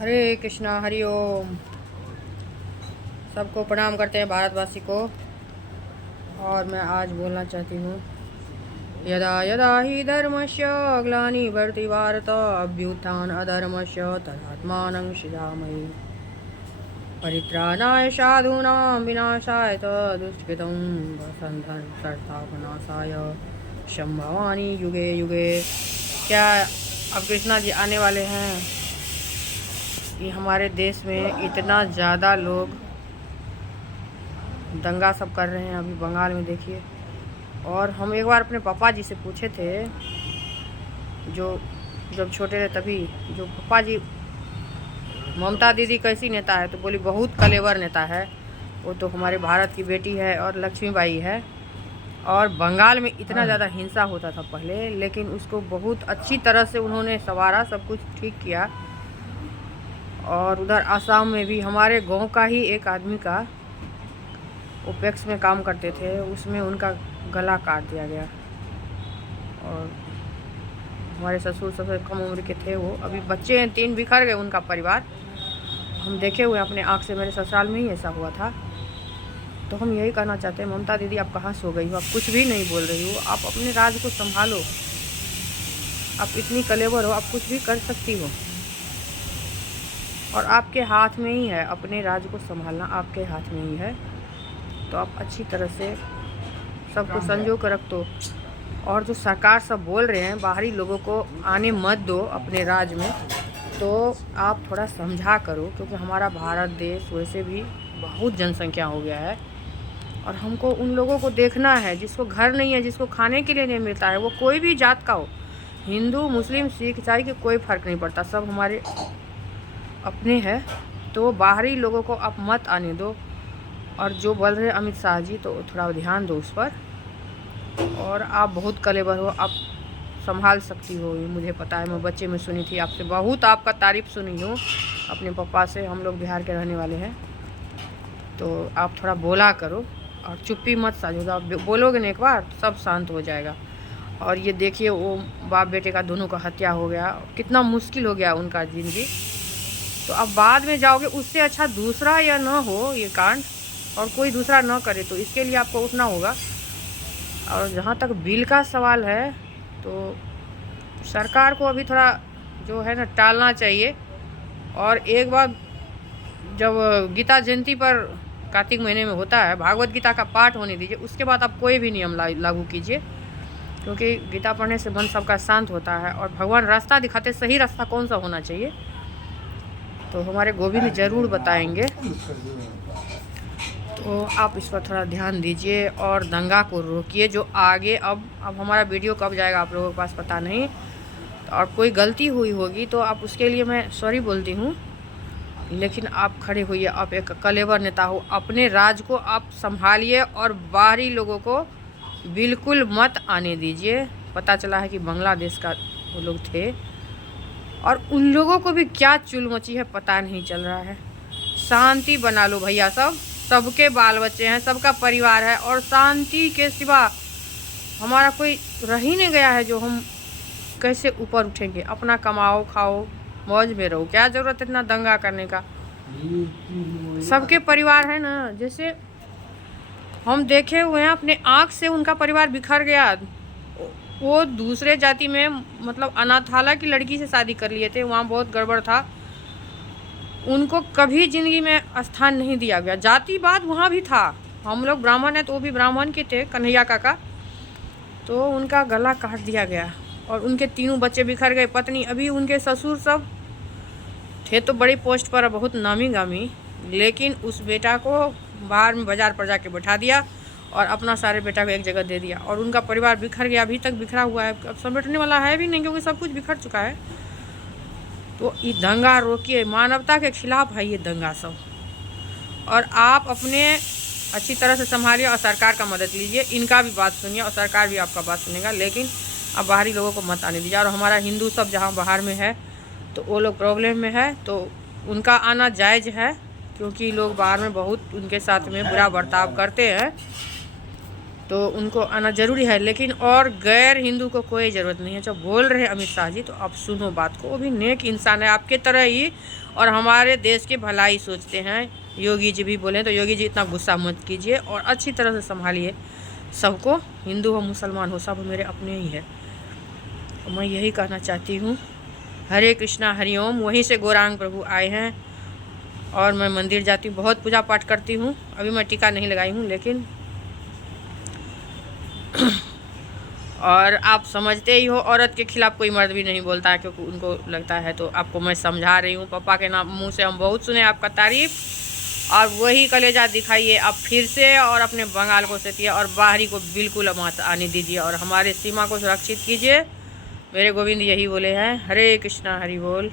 हरे कृष्णा हरि ओम। सबको प्रणाम करते हैं भारतवासी को। और मैं आज बोलना चाहती हूँ, यदा यदा ही धर्मस्य ग्लानिर्भवति भारत अभ्युत्थान अधर्मस्य तदात्मानं सृजामि परित्राणाय साधूनां विनाशाय च दुष्कृतं संस्थापनार्थाय संभवामि युगे युगे। क्या अब कृष्णा जी आने वाले हैं कि हमारे देश में इतना ज़्यादा लोग दंगा सब कर रहे हैं। अभी बंगाल में देखिए। और हम एक बार अपने पापा जी से पूछे थे, जो जब छोटे थे तभी, जो पापा जी ममता दीदी कैसी नेता है, तो बोली बहुत कलेवर नेता है, वो तो हमारे भारत की बेटी है और लक्ष्मीबाई है। और बंगाल में इतना ज़्यादा हिंसा होता था पहले, लेकिन उसको बहुत अच्छी तरह से उन्होंने संवारा, सब कुछ ठीक किया। और उधर आसाम में भी हमारे गांव का ही एक आदमी का, ओपेक्स में काम करते थे, उसमें उनका गला काट दिया गया। और हमारे ससुर सबसे कम उम्र के थे, वो अभी बच्चे हैं 3, बिखर गए उनका परिवार। हम देखे हुए अपने आँख से, मेरे ससुराल में ही ऐसा हुआ था। तो हम यही कहना चाहते हैं, ममता दीदी आप कहाँ सो गई हो? आप कुछ भी नहीं बोल रही हो। आप अपने राज्य को संभालो। आप इतनी कलेवर हो, आप कुछ भी कर सकती हो। और आपके हाथ में ही है, अपने राज्य को संभालना आपके हाथ में ही है। तो आप अच्छी तरह से सबको संजो कर रख दो। और जो सरकार सब बोल रहे हैं बाहरी लोगों को आने मत दो अपने राज्य में, तो आप थोड़ा समझा करो, क्योंकि हमारा भारत देश वैसे भी बहुत जनसंख्या हो गया है। और हमको उन लोगों को देखना है जिसको घर नहीं है, जिसको खाने के लिए नहीं मिलता है, वो कोई भी जात का हो, हिंदू मुस्लिम सिख ईसाई के कोई फ़र्क नहीं पड़ता, सब हमारे अपने हैं। तो बाहरी लोगों को आप मत आने दो। और जो बोल रहे अमित शाह जी, तो थोड़ा ध्यान दो उस पर। और आप बहुत कलेवर हो, आप संभाल सकती हो, ये मुझे पता है। मैं बच्चे में सुनी थी आपसे, बहुत आपका तारीफ़ सुनी हूँ अपने पापा से। हम लोग बिहार के रहने वाले हैं। तो आप थोड़ा बोला करो और चुप्पी मत साझो। आप बोलोगे ना एक बार, सब शांत हो जाएगा। और ये देखिए, वो बाप बेटे का दोनों का हत्या हो गया, कितना मुश्किल हो गया उनका ज़िंदगी। तो अब बाद में जाओगे, उससे अच्छा दूसरा या ना हो ये कांड, और कोई दूसरा ना करे, तो इसके लिए आपको उठना होगा। और जहाँ तक बिल का सवाल है, तो सरकार को अभी थोड़ा जो है ना टालना चाहिए। और एक बार जब गीता जयंती पर कार्तिक महीने में होता है, भागवत गीता का पाठ होने दीजिए, उसके बाद आप कोई भी नियम लागू कीजिए। क्योंकि गीता पढ़ने से मन सबका शांत होता है, और भगवान रास्ता दिखाते, सही रास्ता कौन सा होना चाहिए, तो हमारे गोविंद जरूर बताएंगे। तो आप इस पर थोड़ा ध्यान दीजिए और दंगा को रोकिए। जो आगे अब हमारा वीडियो कब जाएगा आप लोगों के पास पता नहीं। और कोई गलती हुई होगी तो आप उसके लिए मैं सॉरी बोलती हूँ, लेकिन आप खड़े होइए। आप एक कलेवर नेता हो, अपने राज्य को आप संभालिए और बाहरी लोगों को बिल्कुल मत आने दीजिए। पता चला है कि बांग्लादेश का वो लोग थे, और उन लोगों को भी क्या चुल मची है पता नहीं चल रहा है। शांति बना लो भैया, सबके बाल बच्चे हैं, सबका परिवार है, और शांति के सिवा हमारा कोई रह ही नहीं गया है। जो हम कैसे ऊपर उठेंगे? अपना कमाओ खाओ, मौज में रहो, क्या ज़रूरत है इतना दंगा करने का? सबके परिवार है ना। जैसे हम देखे हुए हैं अपने आँख से, उनका परिवार बिखर गया। वो दूसरे जाति में, मतलब अनाथालय की लड़की से शादी कर लिए थे, वहाँ बहुत गड़बड़ था। उनको कभी ज़िंदगी में स्थान नहीं दिया गया। जातिवाद वहाँ भी था। हम लोग ब्राह्मण हैं, तो वो भी ब्राह्मण के थे, कन्हैया काका, तो उनका गला काट दिया गया। और उनके 3 बच्चे बिखर गए। पत्नी, अभी उनके ससुर सब थे तो बड़ी पोस्ट पर, बहुत नामी गामी, लेकिन उस बेटा को बाहर में बाजार पर जाके बैठा दिया और अपना सारे बेटा को एक जगह दे दिया। और उनका परिवार बिखर गया, अभी तक बिखरा हुआ है। अब समेटने वाला है भी नहीं, क्योंकि सब कुछ बिखर चुका है। तो ये दंगा रोकिए, मानवता के खिलाफ है ये दंगा सब। और आप अपने अच्छी तरह से संभालिए और सरकार का मदद लीजिए। इनका भी बात सुनिए और सरकार भी आपका बात सुनेगा, लेकिन अब बाहरी लोगों को मत आने दीजिए। और हमारा हिंदू सब जहाँ बाहर में है, तो वो लोग प्रॉब्लम में है, तो उनका आना जायज़ है, क्योंकि लोग बाहर में बहुत उनके साथ में बुरा बर्ताव करते हैं, तो उनको आना ज़रूरी है। लेकिन और गैर हिंदू को कोई ज़रूरत नहीं है। जब बोल रहे हैं अमित शाह जी, तो आप सुनो बात को। वो भी नेक इंसान है, आपके तरह ही और हमारे देश की भलाई सोचते हैं। योगी जी भी बोले, तो योगी जी इतना गुस्सा मत कीजिए और अच्छी तरह से संभालिए सबको। हिंदू हो मुसलमान हो, सब मेरे अपने ही है। मैं यही कहना चाहती हूँ। हरे कृष्णा हरिओम। वहीं से गौरांग प्रभु आए हैं और मैं मंदिर जाती हूँ, बहुत पूजा पाठ करती हूँ। अभी मैं टीका नहीं लगाई हूँ, लेकिन और आप समझते ही हो, औरत के खिलाफ कोई मर्द भी नहीं बोलता है, क्योंकि उनको लगता है। तो आपको मैं समझा रही हूँ, पापा के नाम मुंह से हम बहुत सुने आपका तारीफ, और वही कलेजा दिखाइए आप फिर से, और अपने बंगाल को सेतिए और बाहरी को बिल्कुल मत आने दीजिए, और हमारे सीमा को सुरक्षित कीजिए। मेरे गोविंद यही बोले हैं। हरे कृष्णा हरि बोल।